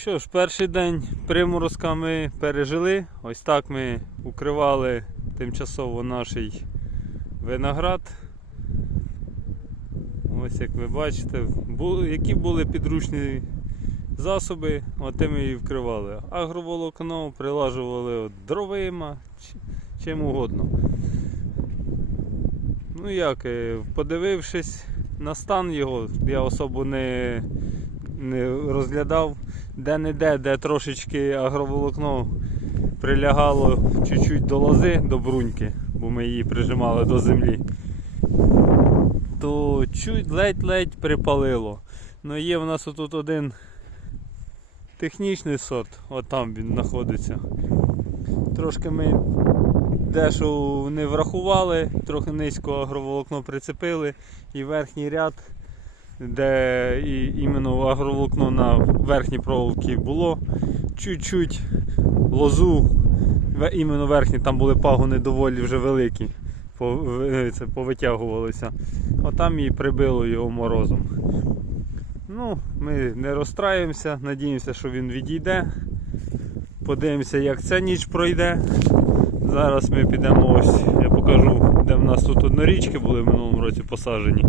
що ж, перший день приморозка ми пережили. Ось так ми укривали тимчасово наш виноград. Ось як ви бачите, які були підручні засоби, отим ми і вкривали. Агроволокно прилажували дровима, чим угодно. Ну як, е, подивившись на стан його, я особо не розглядав де-не-де, де трошечки агроволокно прилягало чуть-чуть до лози, до бруньки, бо ми її прижимали до землі, то чуть ледь-ледь припалило. Ну є в нас тут один технічний сорт, от там він знаходиться. Трошки ми дещо не врахували, трохи низько агроволокно прицепили і верхній ряд де і іменно агроволокно на верхній проволоці було. Чуть-чуть лозу, іменно верхні, там були пагони доволі вже великі, це повитягувалися. Отам і прибило його морозом. Ну, Ми не розстраюємося, надіємося, що він відійде. Подивимося, як ця ніч пройде. Зараз ми підемо ось, я покажу, де в нас тут однорічки були в минулому році посаджені.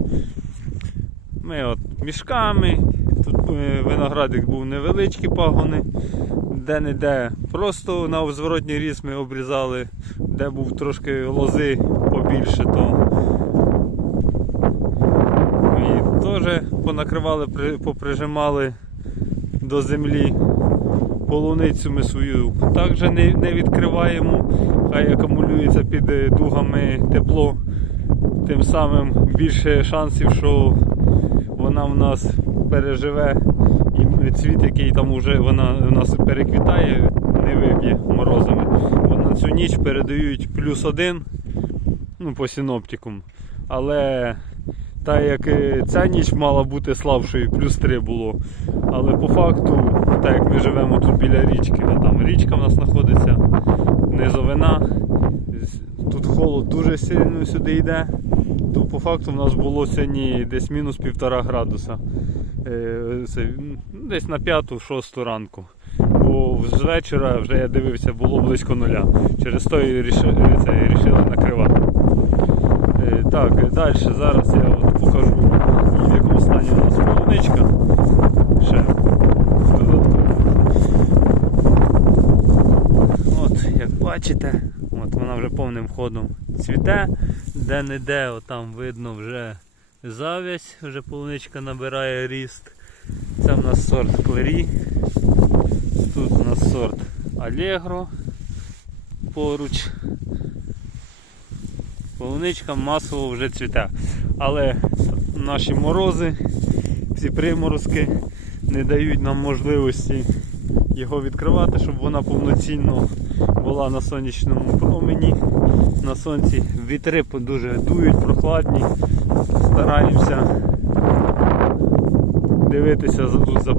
Ми от мішками, тут е, виноградик був невеличкі пагони, де-не-де. Просто на зворотній ріс ми обрізали, де був трошки лози побільше, то і теж понакривали, поприжимали до землі. Полуницю ми свою також не, не відкриваємо, хай акумулюється під е, дугами тепло. Тим самим більше шансів, що вона в нас переживе і цвіт, який там уже вона у нас переквітає, не виб'є морозами. Бо цю ніч передають плюс один ну, по синоптикум. Але так як е, ця ніч мала бути слабшою, плюс 3 було. Але по факту, так як ми живемо тут біля річки, да, там річка в нас знаходиться, низовина, тут холод дуже сильно сюди йде, то по факту в нас було сьогодні десь мінус півтора градуса. Е, Це, десь на п'яту-шосту ранку. Бо з вечора вже я дивився, було близько нуля. Через то і рішили, це, і рішили накривати. Е, Так, далі зараз я от покажу, в якому стані у нас полуничка. Ще. От, як бачите, от вона вже повним ходом цвіте, де-не-де, отам видно вже завязь, вже полуничка набирає ріст. Це в нас сорт клері. Тут у нас сорт Allegro поруч. Полуничка масово вже цвіте. Але наші морози, ці приморозки не дають нам можливості його відкривати, щоб вона повноцінно була на сонячному промені. На сонці вітри дуже дують, прохладні. Стараємося дивитися за,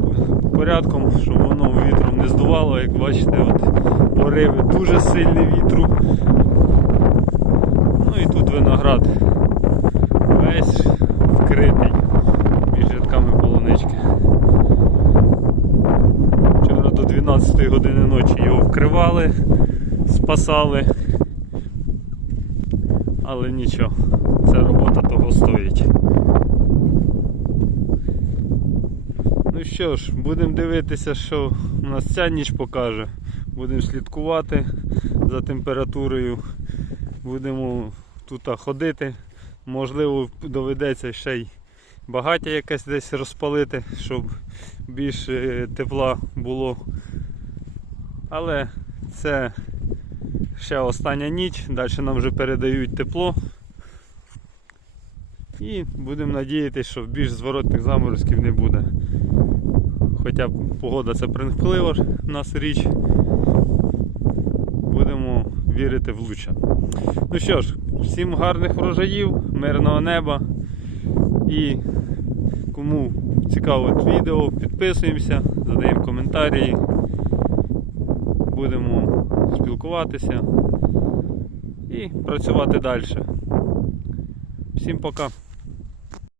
порядком, щоб воно вітром не здувало. Як бачите, от пориви дуже сильні вітру. Ну і тут виноград весь вкритий між рядками полунички. Вчора до 12 години ночі його вкривали, спасали. Але нічого, ця робота того стоїть. Ну що ж, будемо дивитися, що у нас ця ніч покаже. Будемо слідкувати за температурою. Будемо тут ходити. Можливо, доведеться ще й багаття якесь десь розпалити, щоб більше тепла було. Але це ще остання ніч, далі нам вже передають тепло. І будемо надіятися, що більш зворотних заморозків не буде. Хоча погода це принахлива нас річ. Будемо вірити в лучше. Ну що ж, всім гарних врожаїв, мирного неба. І кому цікаво відео, підписуємося, задаємо коментарі. Будемо спілкуватися і працювати далі. Всім пока!